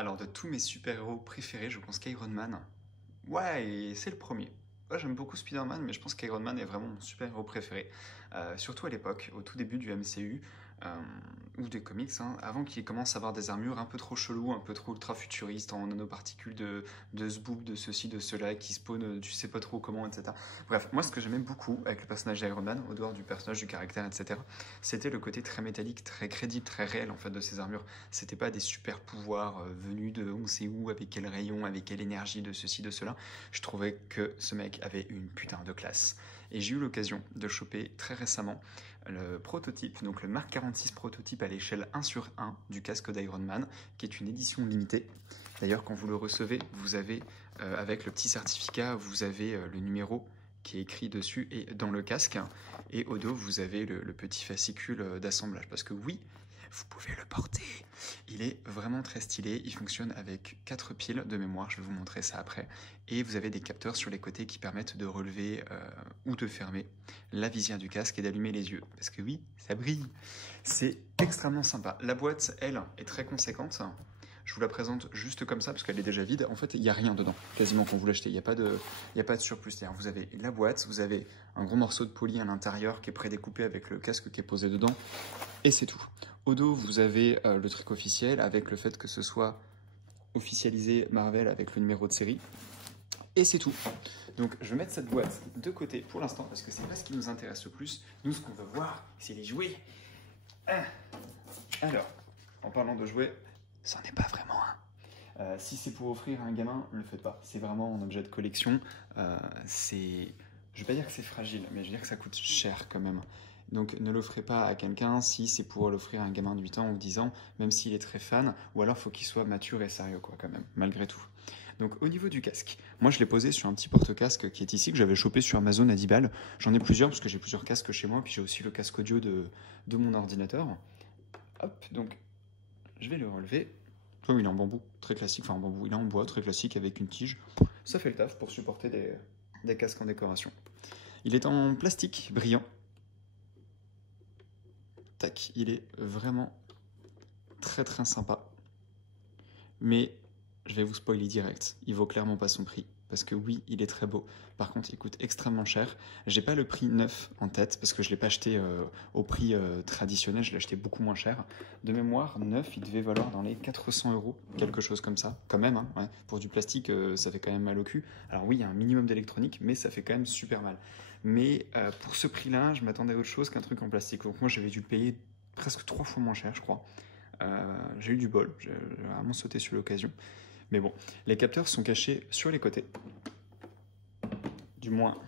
Alors, de tous mes super-héros préférés, je pense qu'Iron Man, ouais, et c'est le premier. Ouais, j'aime beaucoup Spider-Man, mais je pense qu'Iron Man est vraiment mon super-héros préféré. Surtout à l'époque, au tout début du MCU, euh, ou des comics, hein, avant qu'il commence à avoir des armures un peu trop cheloues, un peu trop ultra-futuristes, en nanoparticules de zboob, de ceci, de cela, qui spawnent, tu sais pas trop comment, etc. Bref, moi ce que j'aimais beaucoup avec le personnage d'Iron Man, au dehors du personnage, du caractère, etc., c'était le côté très métallique, très crédible, très réel en fait de ces armures. C'était pas des super pouvoirs venus de on sait où, avec quel rayon, avec quelle énergie, de ceci, de cela. Je trouvais que ce mec avait une putain de classe. Et j'ai eu l'occasion de choper très récemment le prototype, donc le Mark 46 prototype à l'échelle 1/1 du casque d'Iron Man, qui est une édition limitée. D'ailleurs, quand vous le recevez, vous avez, avec le petit certificat, vous avez le numéro qui est écrit dessus et dans le casque. Et au dos, vous avez le petit fascicule d'assemblage. Parce que oui, vous pouvez le porter. Il est vraiment très stylé. Il fonctionne avec 4 piles de mémoire. Je vais vous montrer ça après. Et vous avez des capteurs sur les côtés qui permettent de relever ou de fermer la visière du casque et d'allumer les yeux. Parce que oui, ça brille. C'est extrêmement sympa. La boîte, elle, est très conséquente. Je vous la présente juste comme ça parce qu'elle est déjà vide. En fait, il n'y a rien dedans, quasiment quand vous l'achetez. Il n'y a pas de surplus. C'est-à-dire, vous avez la boîte, vous avez un gros morceau de poli à l'intérieur qui est prédécoupé avec le casque qui est posé dedans. Et c'est tout. Au dos, vous avez le truc officiel avec le fait que ce soit officialisé Marvel avec le numéro de série. Et c'est tout. Donc je vais mettre cette boîte de côté pour l'instant parce que c'est pas ce qui nous intéresse le plus. Nous, ce qu'on veut voir, c'est les jouets. Alors, en parlant de jouets, c'en est pas vraiment un. Si c'est pour offrir à un gamin, ne le faites pas. C'est vraiment un objet de collection. Je vais pas dire que c'est fragile, mais je veux dire que ça coûte cher quand même. Donc ne l'offrez pas à quelqu'un si c'est pour l'offrir à un gamin de 8 ans ou 10 ans, même s'il est très fan, ou alors faut qu'il soit mature et sérieux quoi quand même, malgré tout. Donc au niveau du casque, moi je l'ai posé sur un petit porte-casque qui est ici, que j'avais chopé sur Amazon à 10 balles. J'en ai plusieurs parce que j'ai plusieurs casques chez moi, puis j'ai aussi le casque audio de mon ordinateur. Hop, donc je vais le relever. Oh, il est en bambou, très classique, enfin en bambou, il est en bois, très classique avec une tige. Ça fait le taf pour supporter des casques en décoration. Il est en plastique brillant. Tac, il est vraiment très très sympa. Mais je vais vous spoiler direct, il vaut clairement pas son prix. Parce que oui, il est très beau. Par contre, il coûte extrêmement cher. J'ai pas le prix neuf en tête parce que je l'ai pas acheté au prix traditionnel, je l'ai acheté beaucoup moins cher. De mémoire, neuf, il devait valoir dans les 400 euros, quelque chose comme ça. Quand même, hein, ouais. Pour du plastique, ça fait quand même mal au cul. Alors oui, il y a un minimum d'électronique, mais ça fait quand même super mal. Mais pour ce prix-là, je m'attendais à autre chose qu'un truc en plastique. Donc moi, j'avais dû le payer presque 3 fois moins cher, je crois. J'ai eu du bol, j'ai vraiment sauté sur l'occasion. Mais bon, les capteurs sont cachés sur les côtés. Du moins,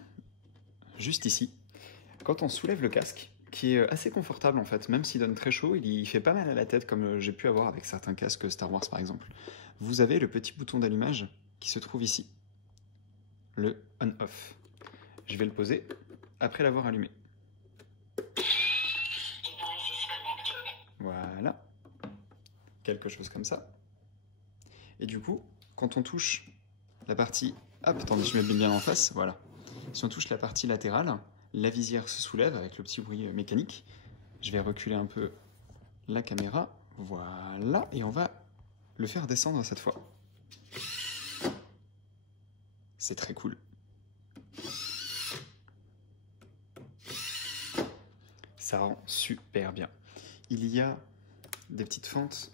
juste ici. Quand on soulève le casque, qui est assez confortable en fait, même s'il donne très chaud, il fait pas mal à la tête comme j'ai pu avoir avec certains casques Star Wars par exemple. Vous avez le petit bouton d'allumage qui se trouve ici. Le on-off. Je vais le poser après l'avoir allumé. Voilà. Quelque chose comme ça. Et du coup, quand on touche la partie... Hop, attendez, je mets bien en face, voilà. Si on touche la partie latérale, la visière se soulève avec le petit bruit mécanique. Je vais reculer un peu la caméra, voilà, et on va le faire descendre cette fois. C'est très cool. Ça rend super bien. Il y a des petites fentes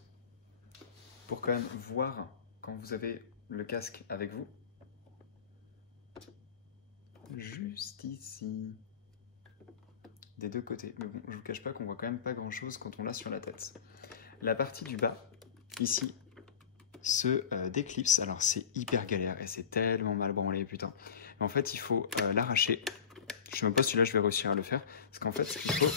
pour quand même voir quand vous avez le casque avec vous. Juste ici. Des deux côtés. Mais bon, je vous cache pas qu'on voit quand même pas grand chose quand on l'a sur la tête. La partie du bas, ici, se déclipse. Alors c'est hyper galère et c'est tellement mal branlé, putain. Mais en fait, il faut l'arracher. Je sais même pas si là je vais réussir à le faire. Parce qu'en fait, ce qu'il faut...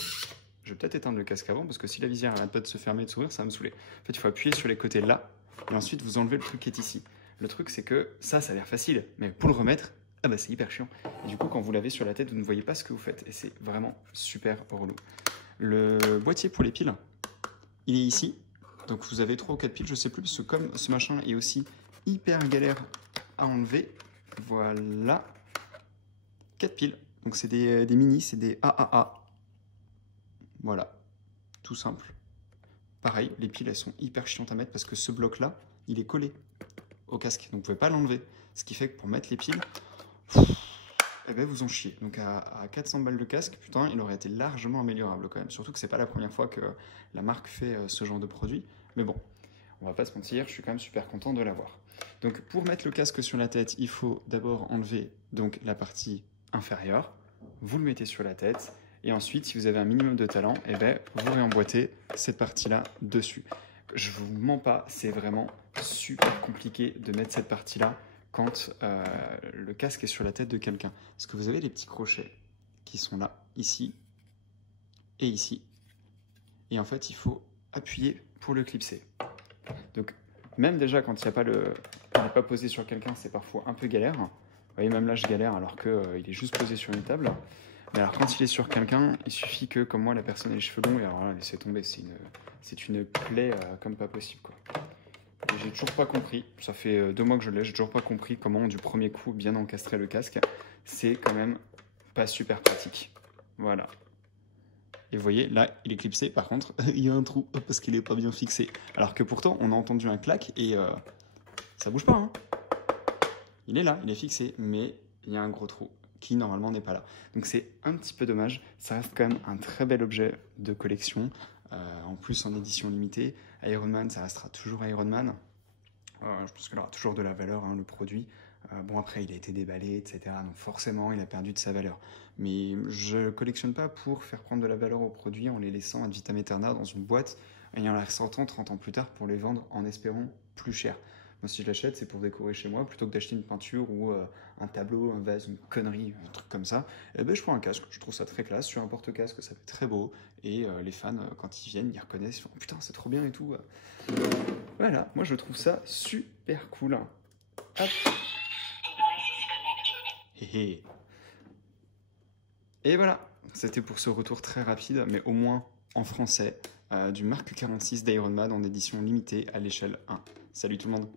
Je vais peut-être éteindre le casque avant parce que si la visière n'arrête pas de se fermer et de s'ouvrir, ça va me saouler. En fait, il faut appuyer sur les côtés là et ensuite vous enlevez le truc qui est ici. Le truc, c'est que ça a l'air facile, mais pour le remettre, ah bah c'est hyper chiant. Et du coup, quand vous l'avez sur la tête, vous ne voyez pas ce que vous faites et c'est vraiment super relou. Le boîtier pour les piles, il est ici. Donc vous avez 3 ou 4 piles, je sais plus, parce que comme ce machin est aussi hyper galère à enlever, voilà, 4 piles. Donc c'est des mini, c'est des AAA. Voilà, tout simple. Pareil, les piles, elles sont hyper chiantes à mettre parce que ce bloc-là, il est collé au casque, donc vous pouvez pas l'enlever. Ce qui fait que pour mettre les piles, eh ben vous en chiez. Donc à 400 balles de casque, putain, il aurait été largement améliorable quand même. Surtout que c'est pas la première fois que la marque fait ce genre de produit. Mais bon, on va pas se mentir, je suis quand même super content de l'avoir. Donc pour mettre le casque sur la tête, il faut d'abord enlever donc la partie inférieure. Vous le mettez sur la tête. Et ensuite, si vous avez un minimum de talent, eh ben, vous réemboîtez cette partie-là dessus. Je vous mens pas, c'est vraiment super compliqué de mettre cette partie-là quand le casque est sur la tête de quelqu'un. Parce que vous avez les petits crochets qui sont là, ici et ici. Et en fait, il faut appuyer pour le clipser. Donc, même déjà quand il n'est pas posé sur quelqu'un, c'est parfois un peu galère. Vous voyez, même là, je galère alors qu'il est juste posé sur une table. Mais alors, quand il est sur quelqu'un, il suffit que, comme moi, la personne ait les cheveux longs, et alors là, laissez tomber, c'est une plaie comme pas possible, quoi. J'ai toujours pas compris, ça fait 2 mois que je l'ai, j'ai toujours pas compris comment du premier coup bien encastrer le casque. C'est quand même pas super pratique. Voilà. Et vous voyez, là, il est clipsé, par contre, il y a un trou parce qu'il est pas bien fixé. Alors que pourtant, on a entendu un clac et ça bouge pas, hein. Il est là, il est fixé, mais il y a un gros trou qui normalement n'est pas là. Donc c'est un petit peu dommage, ça reste quand même un très bel objet de collection, en plus en édition limitée. Iron Man, ça restera toujours Iron Man. Je pense qu'il aura toujours de la valeur, hein, le produit. Bon, après, il a été déballé, etc. Donc forcément, il a perdu de sa valeur. Mais je collectionne pas pour faire prendre de la valeur aux produits en les laissant ad vitam aeternam dans une boîte et en les ressortant 30 ans plus tard pour les vendre en espérant plus cher. Moi, si je l'achète, c'est pour décorer chez moi, plutôt que d'acheter une peinture ou un tableau, un vase, une connerie, un truc comme ça. Et ben, je prends un casque, je trouve ça très classe. Sur un porte-casque, ça fait très beau. Et les fans, quand ils viennent, ils reconnaissent, ils font, oh, putain, c'est trop bien et tout. Voilà, moi je trouve ça super cool. Hop. Et voilà, c'était pour ce retour très rapide, mais au moins en français, du Mark 46 d'Iron Man en édition limitée à l'échelle 1. Salut tout le monde!